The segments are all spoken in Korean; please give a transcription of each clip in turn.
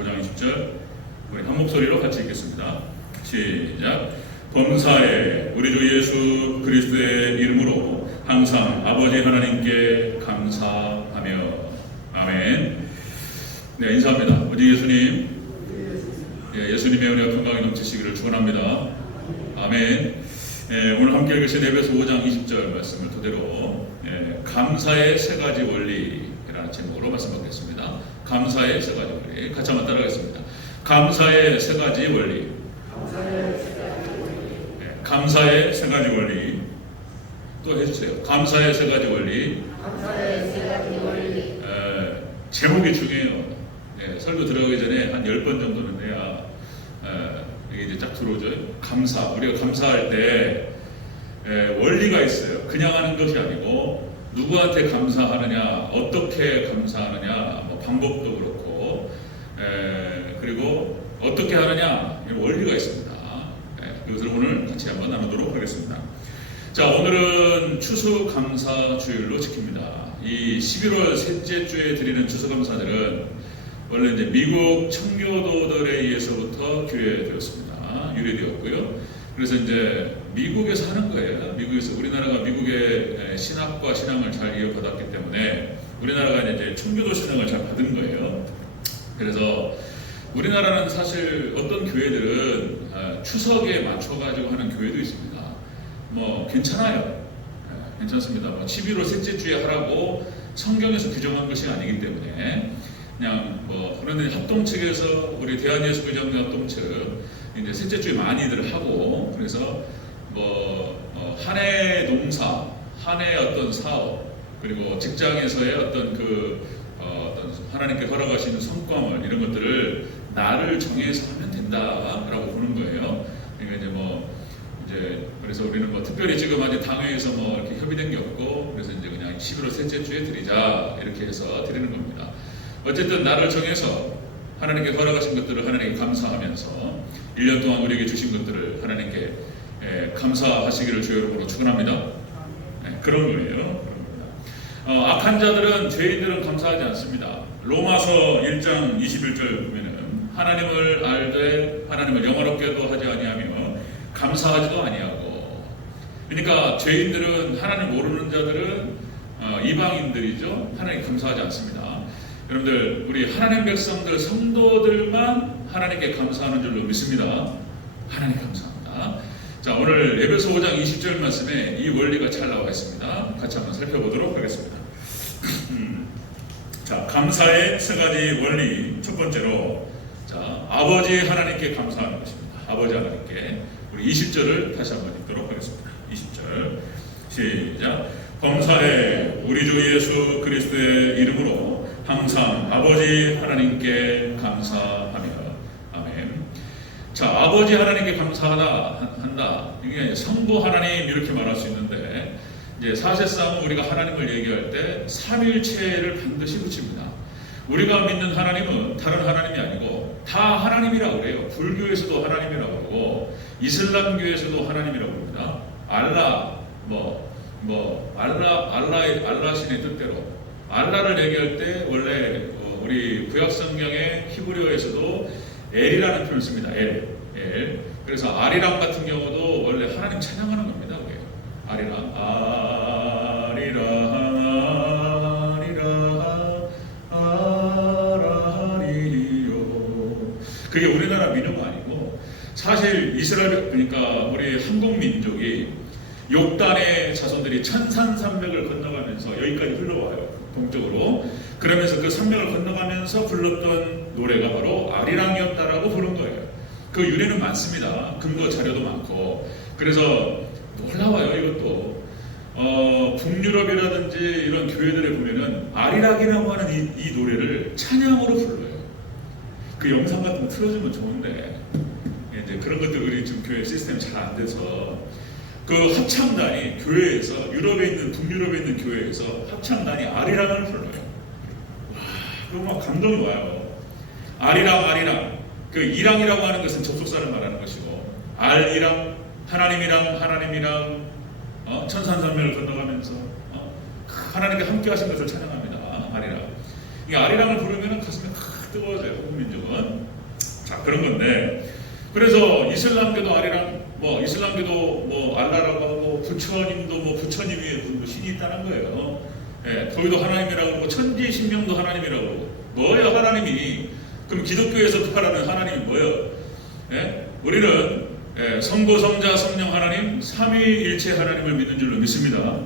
5장 20절 우리 한 목소리로 같이 읽겠습니다. 시작. 범사에 우리 주 예수 그리스도의 이름으로 항상 아버지 하나님께 감사하며. 아멘. 네, 인사합니다. 우리 예수님, 예수님의 은혜와 평강이 넘치시기를 축원합니다. 아멘. 오늘 함께 읽으신 에베소 5장 20절 말씀을 토대로 감사의 세 가지 원리라는 제목으로 말씀 받겠습니다. 감사의 세 가지 원리. 같이 한번 따라하겠습니다. 감사의 세 가지 원리. 감사의 세 가지 원리. 또 해주세요. 감사의 세 가지 원리. 제목이 중요해요. 설교 들어가기 전에 한 10번 정도는 내야 이게 이제 딱 들어오죠. 감사. 우리가 감사할 때 원리가 있어요. 그냥 하는 것이 아니고 누구한테 감사하느냐, 어떻게 감사하느냐, 뭐 방법도 그렇고, 그리고 어떻게 하느냐, 이런 원리가 있습니다. 이것을 오늘 같이 한번 나누도록 하겠습니다. 자, 오늘은 추수감사주일로 지킵니다. 이 11월 셋째 주에 드리는 추수감사들은 원래 이제 미국 청교도들에 의해서부터 규례되었습니다. 유래되었고요. 그래서 이제 미국에서 하는 거예요. 미국에서 우리나라가 미국의 신학과 신앙을 잘 이어받았기 때문에 우리나라가 이제 청교도 신앙을 잘 받은 거예요. 그래서 우리나라는 사실 어떤 교회들은 추석에 맞춰가지고 하는 교회도 있습니다. 뭐 괜찮아요. 괜찮습니다. 뭐 11월 셋째 주에 하라고 성경에서 규정한 것이 아니기 때문에 그냥 그런데 합동 측에서 우리 대한예수교장로 합동 측 이제 셋째 주에 많이들 하고 그래서 한 해 농사, 한 해 어떤 사업 그리고 직장에서의 어떤 어떤 하나님께 허락하시는 성과물 이런 것들을 날을 정해서 하면 된다라고 보는 거예요. 그러니까 이제 그래서 우리는 특별히 지금 아직 당회에서 이렇게 협의된 게 없고 그래서 이제 그냥 11월 셋째 주에 드리자 이렇게 해서 드리는 겁니다. 어쨌든 날을 정해서 하나님께 허락하신 것들을 하나님께 감사하면서 1년 동안 우리에게 주신 것들을 하나님께 감사하시기를 주의 이름으로 축원합니다. 그런 거예요. 악한 자들은, 죄인들은 감사하지 않습니다. 로마서 1장 21절 보면은 하나님을 알되 하나님을 영원롭게도 하지 아니하며 감사하지도 아니하고. 그러니까 죄인들은, 하나님 모르는 자들은 이방인들이죠. 하나님 감사하지 않습니다. 여러분들, 우리 하나님 백성들, 성도들만 하나님께 감사하는 줄로 믿습니다. 하나님 감사합니다. 자, 오늘 에베소 5장 20절 말씀에 이 원리가 잘 나와 있습니다. 같이 한번 살펴보도록 하겠습니다. 자, 감사의 세 가지 원리. 첫 번째로, 자, 아버지 하나님께 감사하는 것입니다. 아버지 하나님께. 우리 20절을 다시 한번 읽도록 하겠습니다. 20절. 시작. 범사에 우리 주 예수 그리스도의 이름으로 항상 아버지 하나님께 감사하며. 아멘. 자, 아버지 하나님께 한다. 이게 성부 하나님 이렇게 말할 수 있는데, 이제 사실상 우리가 하나님을 얘기할 때 삼일체를 반드시 붙입니다. 우리가 믿는 하나님은 다른 하나님이 아니고 다 하나님이라고 그래요. 불교에서도 하나님이라고 그러고 이슬람교에서도 하나님이라고 합니다. 알라 신의 뜻대로 알라를 얘기할 때 원래 우리 구약 성경의 히브리어에서도 엘이라는 표현을 씁니다. 엘. 그래서 아리랑 같은 경우도 원래 하나님 찬양하는 겁니다. 그게 아리랑 그게 우리나라 민요가 아니고 사실 이스라엘, 그러니까 우리 한국 민족이 욕단의 자손들이 천산산맥을 건너가면서 여기까지 흘러와요. 동쪽으로. 그러면서 그 산맥을 건너가면서 불렀던 노래가 바로 아리랑이었다라고 부른 거예요. 그 유래는 많습니다. 근거 자료도 많고. 그래서 놀라워요, 이것도. 북유럽이라든지 이런 교회들에 보면은 아리랑이라고 하는 이 노래를 찬양으로 불러요. 그 영상 같은 거 틀어주면 좋은데 이제 그런 것들 우리 지금 교회 시스템이 잘 안 돼서 그 합창단이 교회에서 유럽에 있는 북유럽에 있는 교회에서 합창단이 아리랑을 불러요. 와, 그거 막 감동이 와요. 아리랑. 그 이랑이라고 하는 것은 접속사를 말하는 것이고 알이랑 하나님이랑 천산산맥을 건너가면서 하나님께 함께 하신 것을 찬양합니다. 아리랑. 이 아리랑을 부르면 가슴에 뜨거워져요. 한국민족은. 자, 그런 건데, 그래서 이슬람교도 이슬람교도 알라라고 하고, 부처님도 부처님이 신이 있다는 거예요. 예, 거기도 하나님이라고 그러고, 천지신명도 하나님이라고 그러고, 뭐예요, 하나님이? 그럼 기독교에서 말하는 하나님이 뭐예요? 예? 우리는 성부, 성자, 성령 하나님, 삼위일체 하나님을 믿는 줄로 믿습니다.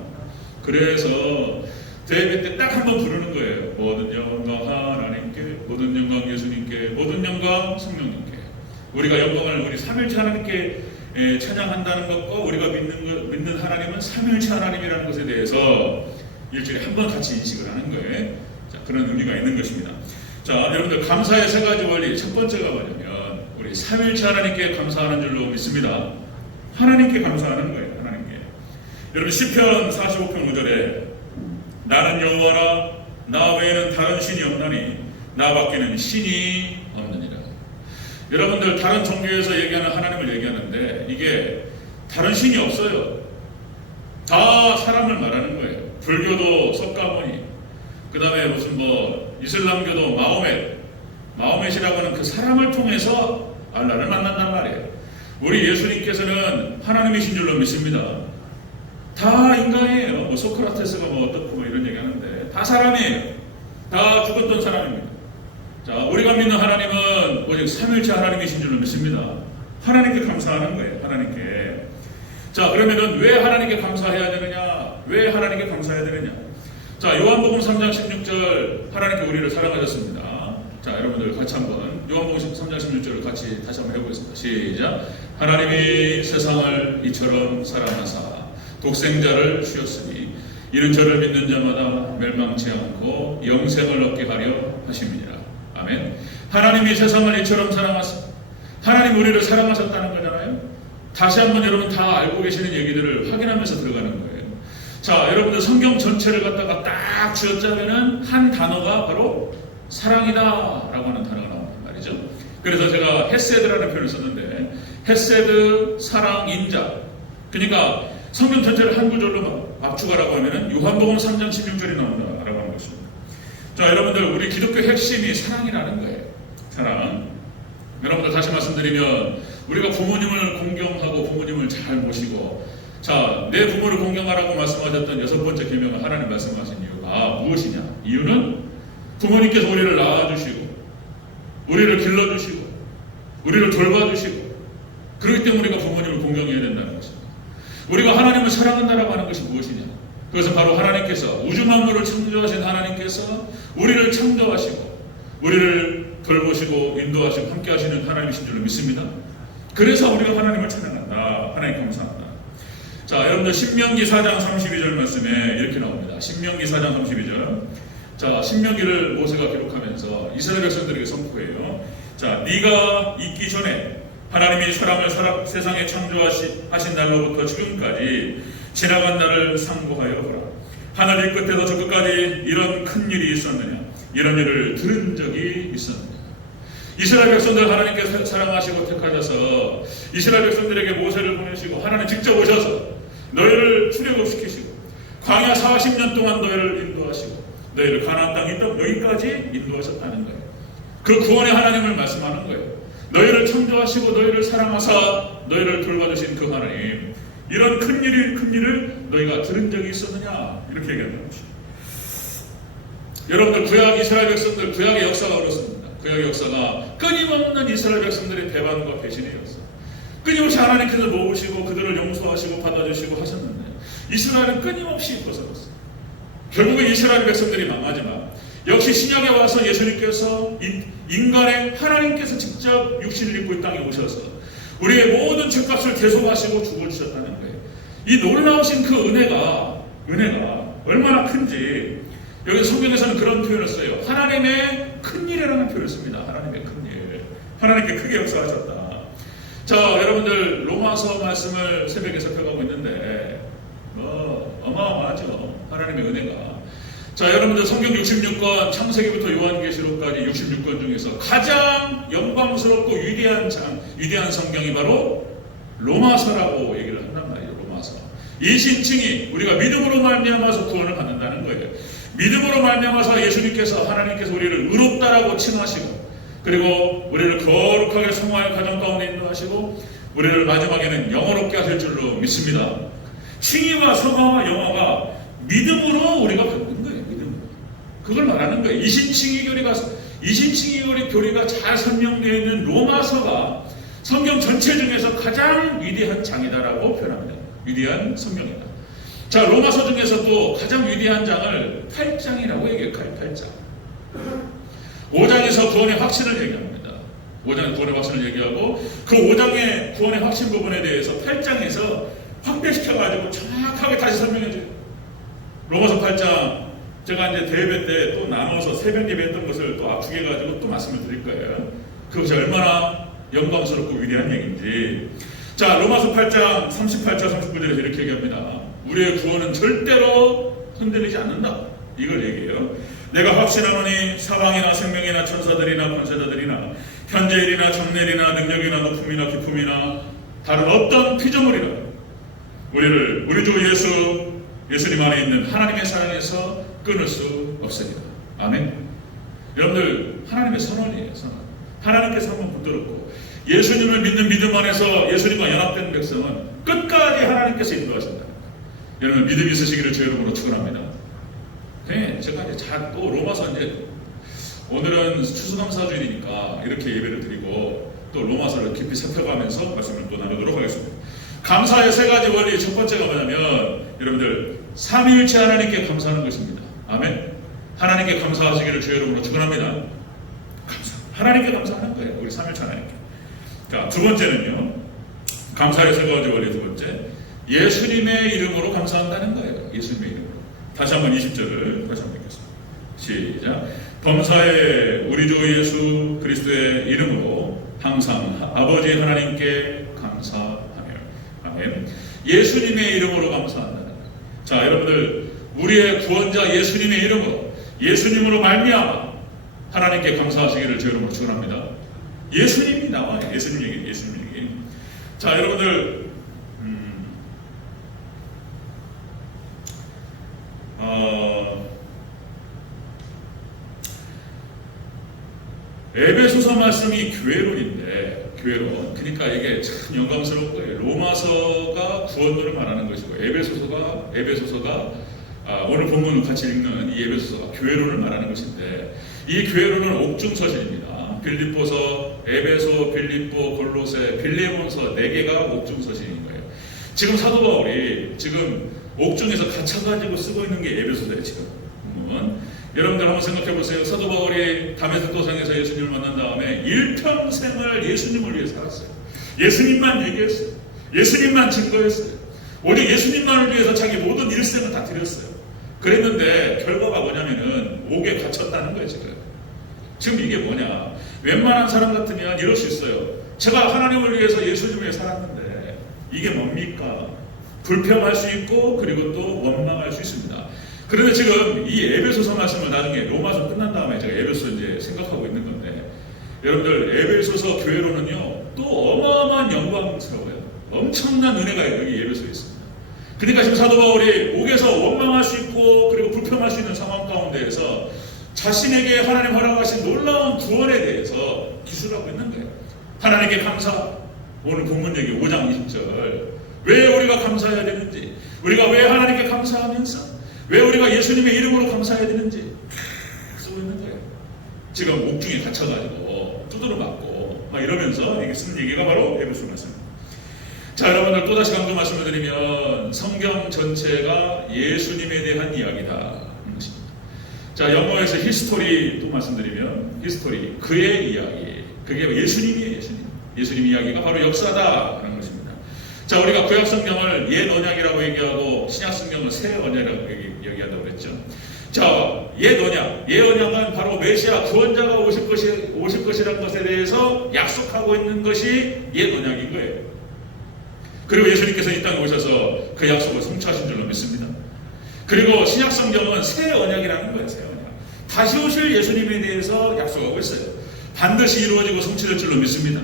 그래서 대회 때 딱 한 번 부르는 거예요. 모든 영광 하나님께, 모든 영광 예수님께, 모든 영광 성령님께. 우리가 영광을 우리 삼일체 하나님께 찬양한다는 것과 우리가 믿는 하나님은 삼일체 하나님이라는 것에 대해서 일주일에 한 번 같이 인식을 하는 거예요. 자, 그런 의미가 있는 것입니다. 자, 여러분들 감사의 세 가지 원리. 첫 번째가 뭐냐면 우리 삼일체 하나님께 감사하는 줄로 믿습니다. 하나님께 감사하는 거예요. 하나님께. 여러분 시편 45편 5절에 나는 여호와라 나 외에는 다른 신이 없나니 나 밖에는 신이 없느니라. 여러분들 다른 종교에서 얘기하는 하나님을 얘기하는데 이게 다른 신이 없어요. 다 사람을 말하는 거예요. 불교도 석가모니, 그 다음에 무슨 이슬람교도 마호멧이라고 하는 그 사람을 통해서 알라를 만난단 말이에요. 우리 예수님께서는 하나님이신 줄로 믿습니다. 다 인간이에요. 소크라테스가 어떻고 이런 얘기 하는데 다 사람이에요. 다 죽었던 사람입니다. 자, 우리가 믿는 하나님은 오직 삼일체 하나님이신 줄로 믿습니다. 하나님께 감사하는 거예요. 하나님께. 자, 그러면은 왜 하나님께 감사해야 되느냐? 왜 하나님께 감사해야 되느냐? 자, 요한복음 3장 16절 하나님께 우리를 사랑하셨습니다. 자, 여러분들 같이 한번 요한복음 3장 16절을 같이 다시 한번 해보겠습니다. 시작. 하나님이 세상을 이처럼 사랑하사 독생자를 주셨으니 이는 저를 믿는 자마다 멸망치 않고 영생을 얻게 하려 하심이니라. 아멘. 하나님이 세상을 이처럼 사랑하사, 하나님 우리를 사랑하셨다는 거잖아요. 다시 한번 여러분 다 알고 계시는 얘기들을 확인하면서 들어가는 거예요. 자, 여러분들 성경 전체를 갖다가 딱 쥐어짜면은 한 단어가 바로 사랑이다 라고 하는 단어가 나온단 말이죠. 그래서 제가 헤세드라는 표현을 썼는데 헤세드, 사랑, 인자. 그러니까 성경 전체를 한 구절로 압축하라고 하면은 요한복음 3장 16절이 나온다라고 하는 것입니다. 자, 여러분들 우리 기독교 핵심이 사랑이라는 거예요. 사랑. 여러분들 다시 말씀드리면 우리가 부모님을 공경하고 부모님을 잘 모시고, 자, 내 부모를 공경하라고 말씀하셨던 여섯 번째 계명을 하나님 말씀하신 이유가 무엇이냐? 이유는 부모님께서 우리를 낳아주시고 우리를 길러주시고 우리를 돌봐주시고 그렇기 때문에 우리가 부모님을 공경해야 된다는 것입니다. 우리가 하나님을 사랑한다라고 하는 것이 무엇이냐? 그것은 바로 하나님께서 우주 만물을 창조하신 하나님께서 우리를 창조하시고 우리를 돌보시고 인도하시고 함께 하시는 하나님이신 줄로 믿습니다. 그래서 우리가 하나님을 찬양한다. 하나님 감사한다. 자, 여러분들 신명기 4장 32절 말씀에 이렇게 나옵니다. 신명기 4장 32절. 자, 신명기를 모세가 기록하면서 이스라엘 백성들에게 선포해요. 자, 네가 있기 전에 하나님이 사람을 세상에 창조하신 날로부터 지금까지 지나간 날을 상고하여 보라. 하늘 이 끝에서 저 끝까지 이런 큰 일이 있었느냐? 이런 일을 들은 적이 있었느냐? 이스라엘 백성들 하나님께 사랑하시고 택하셔서 이스라엘 백성들에게 모세를 보내시고 하나님 직접 오셔서 너희를 출애굽시키시고 광야 40년 동안 너희를 인도하시고 너희를 가나안 땅 여기까지 인도하셨다는 거예요. 그 구원의 하나님을 말씀하는 거예요. 너희를 창조하시고 너희를 사랑하사 너희를 돌봐주신 그 하나님, 이런 큰 일을 너희가 들은 적이 있었느냐? 이렇게 얘기한다는 것이죠. 여러분들 구약 이스라엘 백성들, 구약의 역사가 그렇습니다. 구약의 역사가 끊임없는 이스라엘 백성들의 배반과 배신이었어요. 끊임없이 하나님께서 모으시고 그들을 용서하시고 받아주시고 하셨는데 이스라엘은 끊임없이 벗어났어요. 결국은 이스라엘 백성들이 망하지만 역시 신약에 와서 예수님께서 인간의 하나님께서 직접 육신을 입고 이 땅에 오셔서 우리의 모든 죄값을 대속하시고 죽어주셨다는 거예요. 이 놀라우신 그 은혜가 얼마나 큰지 여기 성경에서는 그런 표현을 써요. 하나님의 큰일이라는 표현을 씁니다. 하나님의 큰일. 하나님께 크게 역사하셨다. 자, 여러분들 로마서 말씀을 새벽에 살펴가고 있는데 어마어마하죠. 하나님의 은혜가. 자, 여러분들 성경 66권 창세기부터 요한계시록까지 66권 중에서 가장 영광스럽고 위대한 성경이 바로 로마서라고 얘기를 한단 말이에요. 로마서. 이 신칭이 우리가 믿음으로 말미암아서 구원을 받는다는 거예요. 믿음으로 말미암아서 예수님께서 하나님께서 우리를 의롭다라고 칭하시고 그리고 우리를 거룩하게 성화의 가정 가운데 인도하시고 우리를 마지막에는 영원롭게 하실 줄로 믿습니다. 칭의와 성화와 영화가 믿음으로 우리가 받는 거예요. 믿음으로. 그걸 말하는 거예요. 이신칭의 교리가 잘 설명되어 있는 로마서가 성경 전체 중에서 가장 위대한 장이다라고 표현합니다. 위대한 성경이다. 자, 로마서 중에서도 가장 위대한 장을 8장이라고 얘기해요. 8장. 5장에서 구원의 확신을 얘기합니다. 5장의 구원의 확신을 얘기하고 그 5장의 구원의 확신 부분에 대해서 8장에서 확대시켜가지고 정확하게 다시 설명해줘요. 로마서 8장 제가 이제 대예배 때 또 나눠서 새벽 예배했던 것을 또 압축해가지고 또 말씀을 드릴 거예요. 그것이 얼마나 영광스럽고 위대한 얘기인지. 자, 로마서 8장 38절 39절에서 이렇게 얘기합니다. 우리의 구원은 절대로 흔들리지 않는다. 이걸 얘기해요. 내가 확신하노니 사방이나 생명이나 천사들이나 권세자들이나 현재일이나 장래일이나 능력이나 높음이나 기품이나 다른 어떤 피조물이라 우리를 우리 주 예수님 안에 있는 하나님의 사랑에서 끊을 수 없습니다. 아멘. 여러분들 하나님의 선언이에요. 선언. 하나님께서 한번 붙들었고 예수님을 믿는 믿음 안에서 예수님과 연합된 백성은 끝까지 하나님께서 인도하신다. 여러분 믿음이 있으시기를 주 이름으로 축원합니다. 네, 제가 이제 또 로마서 이제 오늘은 추수감사주일이니까 이렇게 예배를 드리고 또 로마서를 깊이 살펴가면서 말씀을 또 나누도록 하겠습니다. 감사의 세 가지 원리 첫 번째가 뭐냐면 여러분들 삼위일체 하나님께 감사하는 것입니다. 아멘. 하나님께 감사하시기를 주 이름으로 축원합니다. 감사. 하나님께 감사하는 거예요. 우리 삼위일체 하나님께. 자, 두 번째는요. 감사의 세 가지 원리 두 번째. 예수님의 이름으로 감사한다는 거예요. 예수님의 이름으로. 다시 한번 20절을 다시 한번 읽겠습니다. 시작. 범사에 우리 주 예수 그리스도의 이름으로 항상 아버지 하나님께 감사하며. 아멘. 예수님의 이름으로 감사한다는 거예요. 자, 여러분들 우리의 구원자 예수님의 이름으로 예수님으로 말미암아 하나님께 감사하시기를 제 이름으로 축원합니다. 예수님이 나와요. 예수님 얘기. 자, 여러분들 에베소서 말씀이 교회론인데 교회론. 그러니까 이게 참 영광스러운 거예요. 로마서가 구원론을 말하는 것이고 에베소서가 오늘 본문을 같이 읽는 이 에베소서가 교회론을 말하는 것인데 이 교회론은 옥중서신입니다. 빌립보서, 에베소, 빌립보, 골로새, 빌레몬서 4개가 옥중서신인 거예요. 지금 사도 바울이 지금 옥중에서 갇혀가지고 쓰고 있는 게 에베소서예요. 지금 여러분들 한번 생각해 보세요. 사도 바울이 다메섹 도상에서 예수님을 만난 다음에 일평생을 예수님을 위해 살았어요. 예수님만 얘기했어요. 예수님만 증거했어요. 오직 예수님만을 위해서 자기 모든 일생을 다 드렸어요. 그랬는데 결과가 뭐냐면은 옥에 갇혔다는 거예요. 지금 이게 뭐냐? 웬만한 사람 같으면 이럴 수 있어요. 제가 하나님을 위해서 예수님을 위해 살았는데 이게 뭡니까? 불평할 수 있고 그리고 또 원망할 수 있습니다. 그런데 지금 이 에베소서 말씀을 나중에 로마서 끝난 다음에 제가 에베소서 이제 생각하고 있는 건데 여러분들 에베소서 교회로는요 또 어마어마한 영광스러워요. 엄청난 은혜가 여기 에베소에 있습니다. 그러니까 지금 사도 바울이 옥에서 원망할 수 있고 그리고 불평할 수 있는 상황 가운데에서 자신에게 하나님 허락하신 놀라운 구원에 대해서 기술하고 있는 거예요. 하나님께 감사. 오늘 본문 얘기 5장 20절 왜 우리가 감사해야 되는지 우리가 왜 하나님께 감사하면서 왜 우리가 예수님의 이름으로 감사해야 되는지 쓰고 있는 거예요. 지금 옥중에 갇혀가지고 두드러 맞고 막 이러면서 이게 쓰는 얘기가 바로 에베소 말씀입니다. 자, 여러분들 또다시 강조 말씀을 드리면 성경 전체가 예수님에 대한 이야기다. 자, 영어에서 히스토리 또 말씀드리면 히스토리 그의 이야기 그게 예수님이에요. 예수님 이야기가 바로 역사다 하는 것입니다. 자, 우리가 구약 성경을 옛 언약이라고 얘기하고 신약 성경을 새 언약이라고 얘기한다고 그랬죠. 자, 옛 언약은 바로 메시아 구원자가 오실 것이라는 것에 대해서 약속하고 있는 것이 옛 언약인 거예요. 그리고 예수님께서 이 땅에 오셔서 그 약속을 성취하신 줄로 믿습니다. 그리고 신약 성경은 새 언약이라는 거예요. 새 언약. 다시 오실 예수님에 대해서 약속하고 있어요. 반드시 이루어지고 성취될 줄로 믿습니다.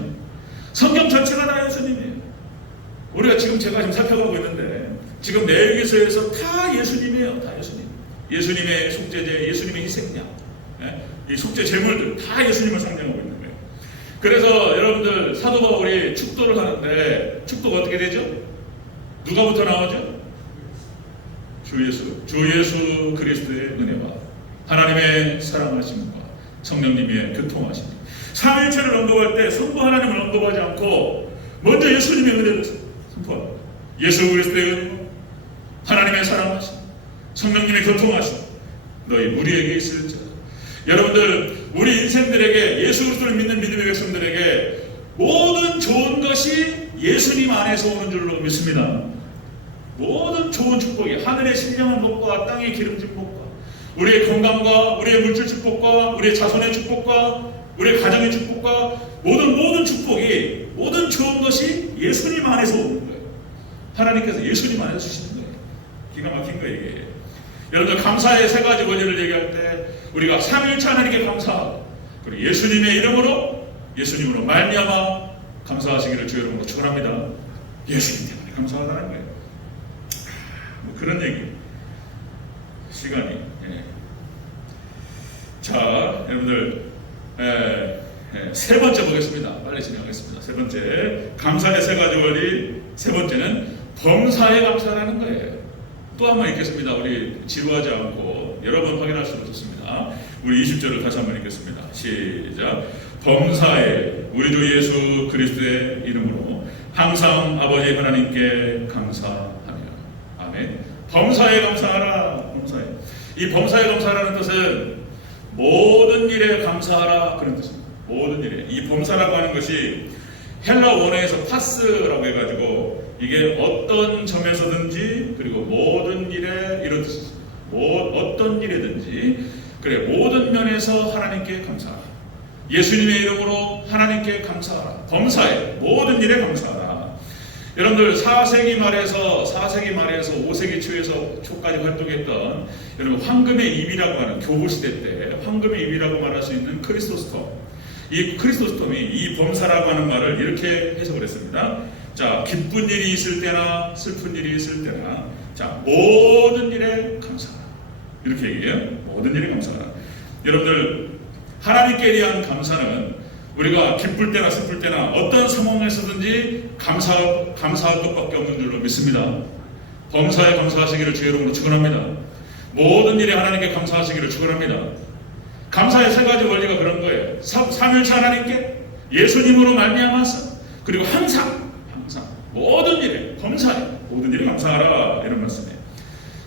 성경 전체가 다 예수님이에요. 우리가 제가 살펴가고 있는데 지금 레위기서에서 다 예수님이에요. 다 예수님. 예수님의 속죄제, 예수님의 희생양, 이 속죄 제물들 다 예수님을 상징하고 있는 거예요. 그래서 여러분들 사도 바울이 축도를 하는데 축도가 어떻게 되죠? 누가부터 나오죠? 주 예수 그리스도의 은혜와 하나님의 사랑하심과 성령님의 교통하심. 삼위일체를 언급할 때 성부 하나님을 언급하지 않고 먼저 예수님의 은혜를 선포합니다. 예수 그리스도의 은혜와 하나님의 사랑하심, 성령님의 교통하심 너희 우리에게 있을지어다. 여러분들 우리 인생들에게 예수 그리스도를 믿는 믿음의 백성들에게 모든 좋은 것이 예수님 안에서 오는 줄로 믿습니다. 모든 좋은 축복이 하늘의 신령한 복과 땅의 기름진 복과 우리의 건강과 우리의 물질 축복과 우리의 자손의 축복과 우리의 가정의 축복과 모든 축복이 모든 좋은 것이 예수님 안에서 오는 거예요. 하나님께서 예수님 안에서 주시는 거예요. 기가 막힌 거예요 이게. 여러분들 감사의 세 가지 원리를 얘기할 때 우리가 삼위일체 하나님께 감사하고 그리고 예수님의 이름으로 예수님으로 말미암아 감사하시기를 주 이름으로 축원합니다. 예수님 때문에 감사하다는 거예요. 뭐 그런 얘기. 시간이. 자, 여러분들 세 번째 보겠습니다. 빨리 진행하겠습니다. 세 번째 감사의 세 가지 원리. 세 번째는 범사에 감사라는 거예요. 또 한 번 읽겠습니다. 우리 지루하지 않고 여러 번 확인하셔도 좋습니다. 우리 20절을 다시 한 번 읽겠습니다. 시작. 범사에 우리 주 예수 그리스도의 이름으로 항상 아버지 하나님께 감사하며. 아멘. 범사에 감사하라. 범사에. 이 범사에 감사하라는 뜻은 모든 일에 감사하라 그런 뜻입니다. 모든 일에. 이 범사라고 하는 것이 헬라 원어에서 파스라고 해가지고 이게 어떤 점에서든지 그리고 모든 일에 이런 뜻입니다. 어떤 일에든지 그래 모든 면에서 하나님께 감사하라. 예수님의 이름으로 하나님께 감사하라. 범사에 모든 일에 감사하라. 여러분들 4세기 말에서 5세기 초까지 활동했던 여러분 황금의 입이라고 하는 교부시대 때 황금의 입이라고 말할 수 있는 크리스토스톰. 이 크리스토스톰이 이 범사라고 하는 말을 이렇게 해석을 했습니다. 자, 기쁜 일이 있을 때나 슬픈 일이 있을 때나 자, 모든 일에 감사하라. 이렇게 얘기해요. 모든 일에 감사하라. 여러분들 하나님께 대한 감사는 우리가 기쁠 때나 슬플 때나 어떤 상황에서든지 감사할 것밖에 없는 줄로 믿습니다. 범사에 감사하시기를 주의 이름으로 축원합니다. 모든 일에 하나님께 감사하시기를 축원합니다. 감사의 세 가지 원리가 그런 거예요. 삼위일체 하나님께 예수님으로 말미암아서 그리고 항상 모든 일에 범사에 모든 일에 감사하라 이런 말씀이에요.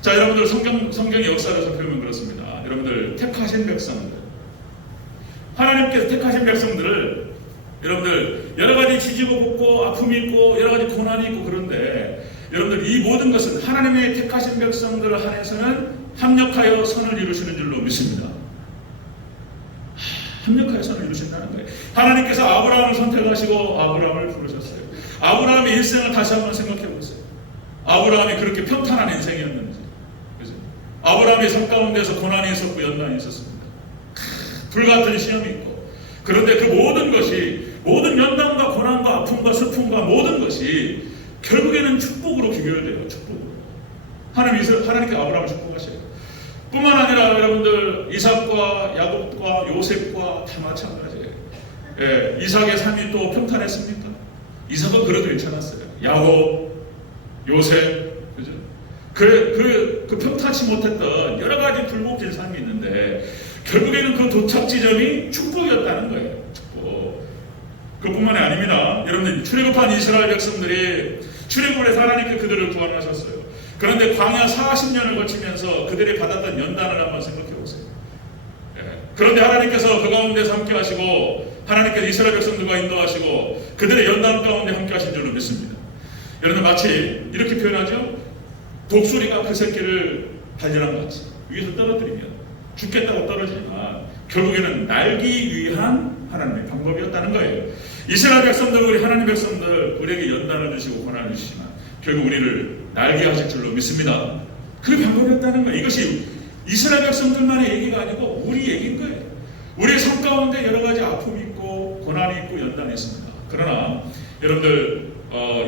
자, 여러분들 성경의 역사를 살펴보면 그렇습니다. 여러분들 택하신 백성들 하나님께서 택하신 백성들을 여러분들 여러 가지 지지고 볶고 아픔이 있고 여러 가지 고난이 있고 그런데 여러분들 이 모든 것은 하나님의 택하신 백성들을 한해서는 합력하여 선을 이루시는 줄로 믿습니다. 합력하여 선을 이루신다는 거예요. 하나님께서 아브라함을 선택하시고 아브라함을 부르셨어요. 아브라함의 일생을 다시 한번 생각해 보세요. 아브라함이 그렇게 평탄한 인생이었는지. 그죠? 아브라함의 삶 가운데서 고난이 있었고 연단이 있었습니다. 불같은 시험이 있고. 그런데 그 모든 것이 모든 연단과 고난과 아픔과 슬픔과 모든 것이 결국에는 축복으로 귀결돼요. 축복으로. 하나님께 아브라함을 축복하셔요. 뿐만 아니라 여러분들 이삭과 야곱과 요셉과 다 마찬가지예요. 예, 이삭의 삶이 또 평탄했습니까? 이삭은 그래도 괜찮았어요. 야곱, 요셉, 그죠? 그 평탄치 못했던 여러 가지 굴곡진 삶이 있는데 결국에는 그 도착 지점이 축복이었다는 거예요. 축복. 그뿐만이 아닙니다. 여러분들 출애굽한 이스라엘 백성들이 출애굽을 해서 하나님께 그들을 구원하셨어요. 그런데 광야 40년을 거치면서 그들이 받았던 연단을 한번 생각해 보세요. 그런데 하나님께서 그 가운데서 함께 하시고 하나님께서 이스라엘 백성들과 인도하시고 그들의 연단 가운데 함께 하신 줄로 믿습니다. 여러분 마치 이렇게 표현하죠. 독수리가 그 새끼를 발견한 것 같이 위에서 떨어뜨리면 죽겠다고 떨어지지만 결국에는 날기 위한 하나님의 방법이었다는 거예요. 이스라엘 백성들 우리 하나님 백성들 우리에게 연단을 주시고 고난을 주시지만 결국 우리를 날게 하실 줄로 믿습니다. 그 방법이었다는 거예요. 이것이 이스라엘 백성들만의 얘기가 아니고 우리 얘기인 거예요. 우리의 삶 가운데 여러 가지 아픔이 있고 고난이 있고 연단이 있습니다. 그러나 여러분들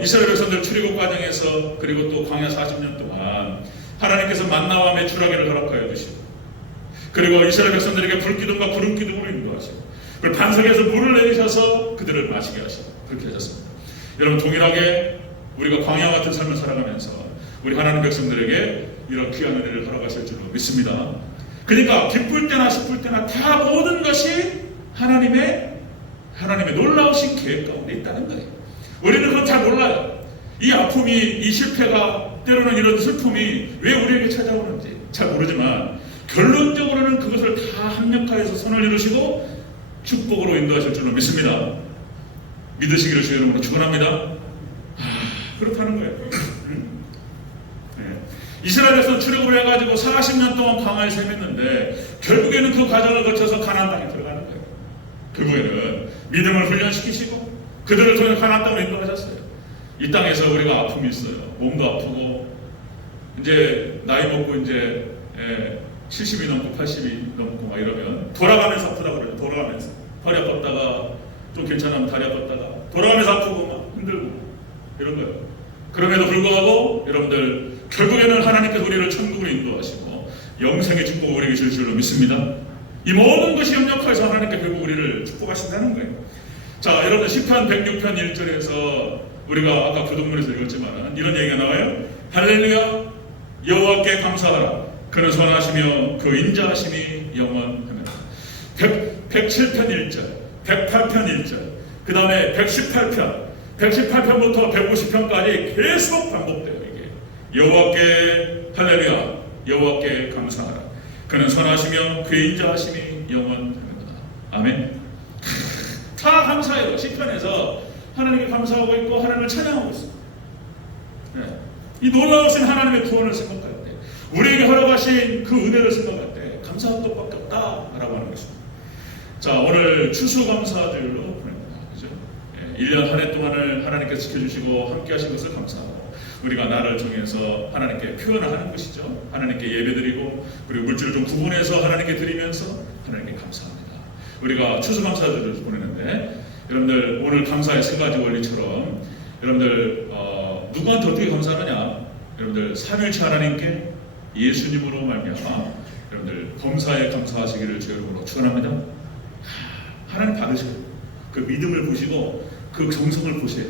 이스라엘 백성들 출애굽 과정에서 그리고 또 광야 40년 동안 하나님께서 만나와 메추라기를 허락하여 주시고 그리고 이스라엘 백성들에게 불기둥과 구름기둥으로 인도하시고 그리고 반석에서 물을 내리셔서 때를 마시게 하시고 그렇게 하셨습니다. 여러분 동일하게 우리가 광야 같은 삶을 살아가면서 우리 하나님 백성들에게 이런 귀한 은혜를 허락하실 줄로 믿습니다. 그러니까 기쁠 때나 슬플 때나 다 모든 것이 하나님의 놀라우신 계획 가운데 있다는 거예요. 우리는 그건 잘 몰라요. 이 아픔이, 이 실패가, 때로는 이런 슬픔이 왜 우리에게 찾아오는지 잘 모르지만 결론적으로는 그것을 다 합력하여서 선을 이루시고 축복으로 인도하실 줄로 믿습니다. 믿으시기를 주의 이름으로 축원합니다. 그렇다는 거예요. 네. 이스라엘 백성 출애굽을 해가지고 40년 동안 광야에 헤맸는데 결국에는 그 과정을 거쳐서 가나안 땅에 들어가는 거예요. 결국에는 믿음을 훈련시키시고 그들을 통해 가나안 땅으로 인도하셨어요. 이 땅에서 우리가 아픔이 있어요. 몸도 아프고 이제 나이 먹고 이제 70이 넘고 80이 넘고 막 이러면 돌아가면서 아프다 그래요. 돌아가면서 허리 아팠다가 좀 괜찮으면 다리 아팠다가 돌아가면서 아프고 막 힘들고 이런 거예요. 그럼에도 불구하고 여러분들 결국에는 하나님께서 우리를 천국으로 인도하시고 영생의 축복을 우리에게 줄 줄로 믿습니다. 이 모든 것이 협력해서 하나님께 결국 우리를 축복하신다는 거예요. 자, 여러분들 시편 106편 1절에서 우리가 아까 교동문에서 읽었지만 이런 얘기가 나와요. 할렐루야 여호와께 감사하라. 그는 선하시며 그 인자하심이 영원하며. 107편 1절, 108편 1절, 그 다음에 118편부터 150편까지 계속 반복돼요. 이게 여호와께 할렐루야 여호와께 감사하라. 그는 선하시며 그의 인자하심이 영원합니다. 아멘. 다 감사해요. 시편에서 하나님께 감사하고 있고 하나님을 찬양하고 있습니다. 네. 이 놀라우신 하나님의 구원을 생각할 때, 우리에게 허락하신 그 은혜를 생각할 때 감사할 것밖에 없다라고 하는 것입니다. 자, 오늘 추수감사주일로 보냅니다. 그죠? 네. 1년 한 해 동안을 하나님께서 지켜주시고 함께하신 것을 감사하고 우리가 나를 통해서 하나님께 표현을 하는 것이죠. 하나님께 예배드리고 그리고 물질을 좀 구분해서 하나님께 드리면서 하나님께 감사합니다. 우리가 추수감사주를 보내는데 여러분들 오늘 감사의 세 가지 원리처럼 여러분들 누구한테 어떻게 감사하느냐? 여러분들 삼일체 하나님께 예수님으로 말미암아 여러분들 범사에 감사하시기를 주의 이름으로 축원합니다. 하나님 받으셔요. 그 믿음을 보시고 그 정성을 보세요.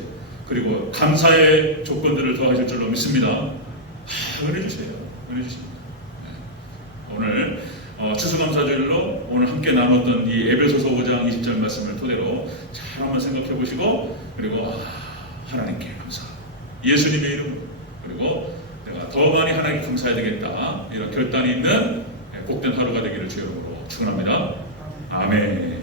그리고 감사의 조건들을 더하실 줄로 믿습니다. 은혜 주세요. 은혜 주십니다. 오늘 추수감사주일로 오늘 함께 나눴던 이 에베소서 5장 20절 말씀을 토대로 잘 한번 생각해 보시고 그리고 하나님께 감사, 예수님의 이름, 그리고 내가 더 많이 하나님께 감사해야 되겠다 이런 결단이 있는 복된 하루가 되기를 주의 이름으로 축원합니다. 아멘.